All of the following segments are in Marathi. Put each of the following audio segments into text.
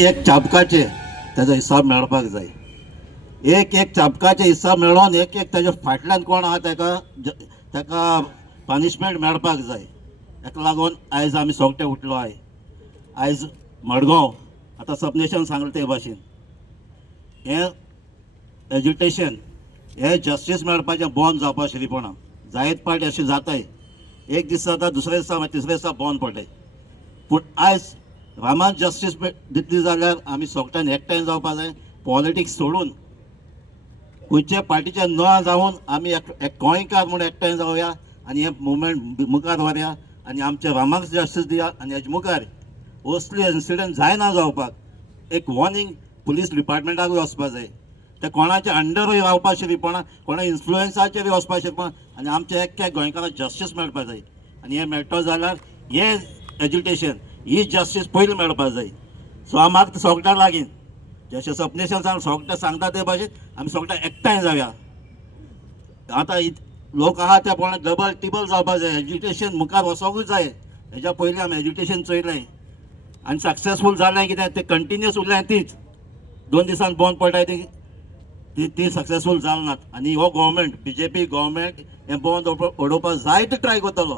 एक चाबकाचे त्याचा हिसाब मेळपाक जाय. एक चाबकाचे हिसाब मेळोन एक ताच्या फाटल्यान कोण आहा ताका पनिशमेंट मेळपाक जाय. ताका लागून आयज आमी सोगटे उठलो आय. आयज मडगांव आतां सबनेशन सांगलें ते भाशेन हें एज्युटेशन हे जस्टीस मेळपाचें बंद जावपा शिरीपणां जायत पाटी अशें जाताय. एक दीस जाता, दुसरे दिसा तिसरे दिसा बंद पडटाय. पूण आयज रामान जस्टीस दितली जाल्यार आमी सोगट्यान एकठांय जावपा जाय. पॉलिटिक्स सोडून खंयचे पार्टीचे न जावन आमी एक गोंयकार म्हूण एकठांय जावया आनी हे मुवमेंट मुखार व्हरया आनी आमच्या रामाक जस्टीस दिया. आनी हेजे मुखार असली इन्सिडंट जायना जावपाक एक वॉर्निंग पुलीस डिपार्टमेंटाकूय वचपा जाय. ते कोणाच्या अंडरूय रावपा शिरीपणा, कोणा इन्फ्लुएन्साचेर वचपा शिरीपणा आनी आमच्या एक गोंयकाराक जस्टीस मेळपा जाय. आनी हे मेळटो जाल्यार हे एज्युटेशन ही जस्टीस पयलीं मेळपा जाय. सो हांव म्हाका सोगट्यां लागीं जशें सपनेशन सांग सोगटे सांगता ते भाशेन आमी सोगटे एकठांय जावया. आतां लोक आहा ते कोणा डबल टिबल जावपा जाय. एज्युकेशन मुखार वचोंकूच जाय. हेज्या पयलीं आमी एज्युकेशन चोयलें आनी सक्सेसफूल जालें. कितें तें कंटिन्यूअस उरलें तीच 2 दिसान बंद पडटाय ती सक्सेसफूल जाल नात. आनी हो गव्हर्मेंट BJP गव्हर्मेंट हें बंद उडोवपाक जायतो ट्राय करतलो.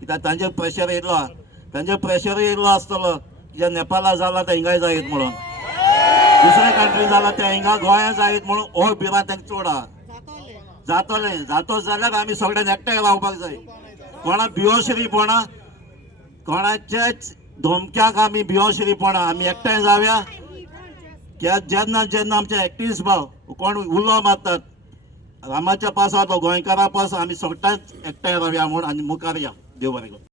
कित्याक तांचेर प्रेशर येयलो आहा. तांचेर प्रेशरूय येयल्लो आसतलो कित्याक नेपाळा जाला ते हिंगाय जायत म्हणून, दुसरे कंट्री जाला ते हिंगा गोंया जायत म्हणून हो भिरांत तांकां चड आहा. जातो जाल्यार आमी सगळ्यांनी एकठांय रावपाक जाय. कोणा भिवोशिरीपणा कोणाचेच धमक्याक आमी भिवोशिरीपणा आमी एकठांय जावया. जेन्ना आमचे एक्टिव्हिस्ट भाव कोण उलो मारतात रामाच्या पासार तो गोंयकारा पास आमी सगळ्यांच एकठांय रावया म्हूण आनी मुखार या. देव बरें करूं.